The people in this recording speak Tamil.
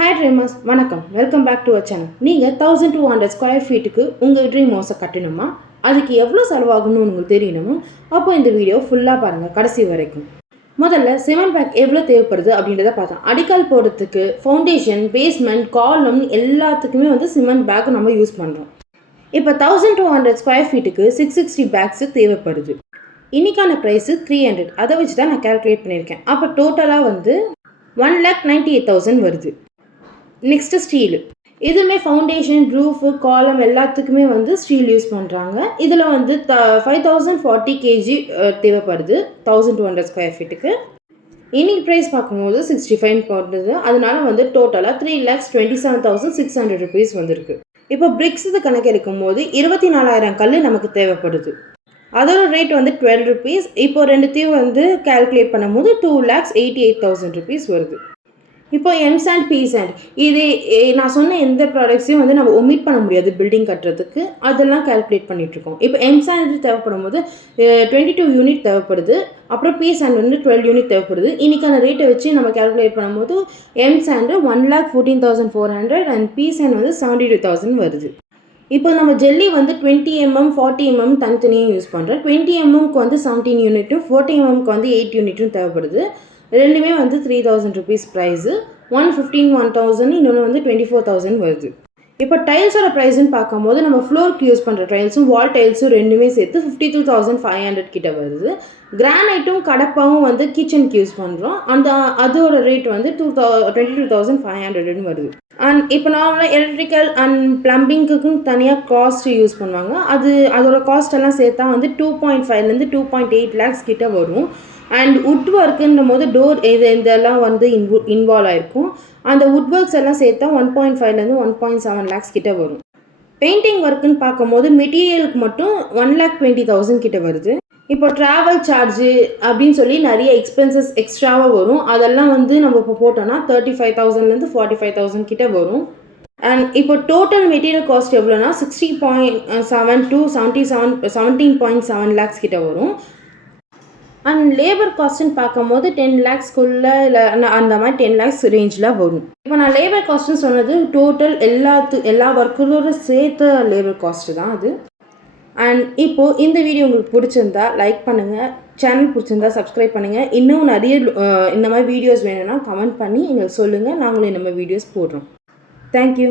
ஹாய் ட்ரீமர்ஸ் வணக்கம். Welcome back to our channel நீங்கள் தௌசண்ட் டூ ஹண்ட்ரட் ஸ்கொயர் ஃபீட்டுக்கு உங்கள் ட்ரீம் ஹவுஸை கட்டணுமா அதுக்கு எவ்வளோ செலவாகணும்னு உங்களுக்கு தெரியணுமோ அப்போ இந்த வீடியோ ஃபுல்லாக பாருங்கள் கடைசி வரைக்கும். முதல்ல சிமெண்ட் பேக் எவ்வளோ தேவைப்படுது அப்படின்றத பார்த்தோம் அடிக்கால் போடுறதுக்கு ஃபவுண்டேஷன் பேஸ்மெண்ட் காலம் எல்லாத்துக்குமே வந்து சிமெண்ட் பேக் நம்ம யூஸ் பண்ணுறோம் இப்போ தௌசண்ட் டூ ஹண்ட்ரட் ஸ்கொயர் ஃபீட்டுக்கு சிக்ஸ் சிக்ஸ்டி பேக்ஸு தேவைப்படுது. இன்னைக்கான ப்ரைஸு த்ரீ ஹண்ட்ரட் அதை வச்சு தான் நான் கால்குலேட் பண்ணியிருக்கேன். அப்போ டோட்டலாக வந்து one lakh ninety eight thousand வருது. நெக்ஸ்ட்டு ஸ்டீலு இதுவுமே ஃபவுண்டேஷன் ரூஃபு காலம் எல்லாத்துக்குமே வந்து ஸ்டீல் யூஸ் பண்ணுறாங்க இதில் வந்து the five thousand forty KG தேவைப்படுது. தௌசண்ட் டூ ஹண்ட்ரட் ஸ்கொயர் ஃபீட்டுக்கு இன்னைக்கு ப்ரைஸ் பார்க்கும்போது சிக்ஸ்டி ஃபைவ் போடுது அதனால வந்து டோட்டலாக three lakhs twenty seven thousand six hundred rupees வந்திருக்கு. இப்போ பிரிக்ஸ் இது கணக்கெடுக்கும் போது இருபத்தி நாலாயிரம் கல் நமக்கு தேவைப்படுது. அதோட ரேட் வந்து டுவெல் ருபீஸ் இப்போ ரெண்டுத்தையும் வந்து கால்குலேட் பண்ணும்போது two lakhs eighty eight thousand rupees வருது. இப்போ எம்ஸ் அண்ட் பீஸ் அண்ட் இது நான் சொன்ன எந்த ப்ராடக்ட்ஸையும் வந்து நம்ம ஒமிட் பண்ண முடியாது பில்டிங் கட்டுறதுக்கு. அதெல்லாம் கால்குலேட் பண்ணிகிட்ருக்கோம் இப்போ எம்ஸ் அண்ட் தேவைப்படும் போது டுவெண்ட்டி டூ யூனிட் தேவைப்படுது. அப்புறம் பீஸ் அண்ட் வந்து டுவெல் யூனிட் தேவைப்படுது. இன்றைக்கான ரேட்டை வச்சு நம்ம கால்குலேட் பண்ணும்போது M sand one lakh fourteen thousand four hundred and P sand வந்து செவன்ட்டி டூ தௌசண்ட் வருது. இப்போ நம்ம ஜெல்லி வந்து டுவெண்ட்டி எம்எம் ஃபார்ட்டி எம்எம் தனித்தனியாக யூஸ் பண்ணுறோம் டுவெண்ட்டி எம்எம்க்கு வந்து செவன்டீன் யூனிட்டும் ஃபோர்ட்டி எம்எம்க்கு வந்து எயிட் யூனிட்டும் தேவைப்படுது. ரெண்டுமே வந்து three thousand rupees price one fifteen one thousand இன்னொன்று வந்து டுவெண்ட்டி ஃபோர் தௌசண்ட் வருது. இப்போ டைல்ஸோட ப்ரைஸ்ன்னு பார்க்கும்போது நம்ம ஃப்ளோருக்கு யூஸ் பண்ணுற டைல்ஸும் வால் டைல்ஸும் ரெண்டுமே சேர்த்து fifty two thousand five hundred கிட்ட வருது. கிரானைட்டும் கடப்பாவும் வந்து கிச்சனுக்கு யூஸ் பண்ணுறோம் அந்த அதோட ரேட் வந்து two thou twenty two thousand five ஹண்ட்ரட்னு வருது. அண்ட் இப்போ நார்மலாக எலக்ட்ரிக்கல் அண்ட் ப்ளம்பிங்க்குக்கும் தனியாக காஸ்ட் யூஸ் பண்ணுவாங்க. அது அதோட காஸ்ட் எல்லாம் சேர்த்தா வந்து டூ பாயிண்ட் ஃபைவ்லேருந்து டூ பாயிண்ட் எயிட் லேக்ஸ் கிட்ட வரும். அண்ட் உட் ஒர்க்குன்ற போது டோர் இது இதெல்லாம் வந்து இன்வ் இன்வால்வ் ஆகிருக்கும் அந்த உட் ஒர்க்ஸ் எல்லாம் சேர்த்தா ஒன் பாயிண்ட் ஃபைவ்லேருந்து ஒன் பாயிண்ட் செவன் லேக்ஸ் கிட்ட வரும். பெயிண்டிங் ஒர்க்குன்னு பார்க்கும்போது மெட்டீரியலுக்கு மட்டும் ஒன் லேக் டுவெண்ட்டி தௌசண்ட் கிட்ட வருது. இப்போ ட்ராவல் சார்ஜு அப்படின்னு சொல்லி நிறைய எக்ஸ்பென்சஸ் எக்ஸ்ட்ராவாக வரும். அதெல்லாம் வந்து நம்ம இப்போ போட்டோம்னா தேர்ட்டி ஃபைவ் தௌசண்ட்லேருந்து ஃபார்ட்டி ஃபைவ் தௌசண்ட் கிட்ட வரும். அண்ட் இப்போ டோட்டல் மெட்டீரியல் காஸ்ட் எவ்வளோனா sixty point seven to seventy seven seventeen point seven lakhs கிட்ட வரும். அண்ட் லேபர் காஸ்ட்னு பார்க்கும்போது டென் லேக்ஸ்க்குள்ளே இல்லை அந்த மாதிரி டென் லேக்ஸ் ரேஞ்சில் வரும். இப்போ நான் லேபர் காஸ்ட்னு சொன்னது டோட்டல் எல்லாத்து எல்லா ஒர்க்கரோட சேர்த்த லேபர் காஸ்ட்டு தான் அது. அண்ட் இப்போது இந்த வீடியோ உங்களுக்கு பிடிச்சிருந்தா லைக் பண்ணுங்கள் சேனல் பிடிச்சிருந்தா சப்ஸ்கிரைப் பண்ணுங்கள் இன்னும் நிறைய இந்த மாதிரி வீடியோஸ் வேணும்னா கமெண்ட் பண்ணி எங்களுக்கு சொல்லுங்கள் நாங்களும் இந்த மாதிரி வீடியோஸ் போடுறோம் தேங்க்யூ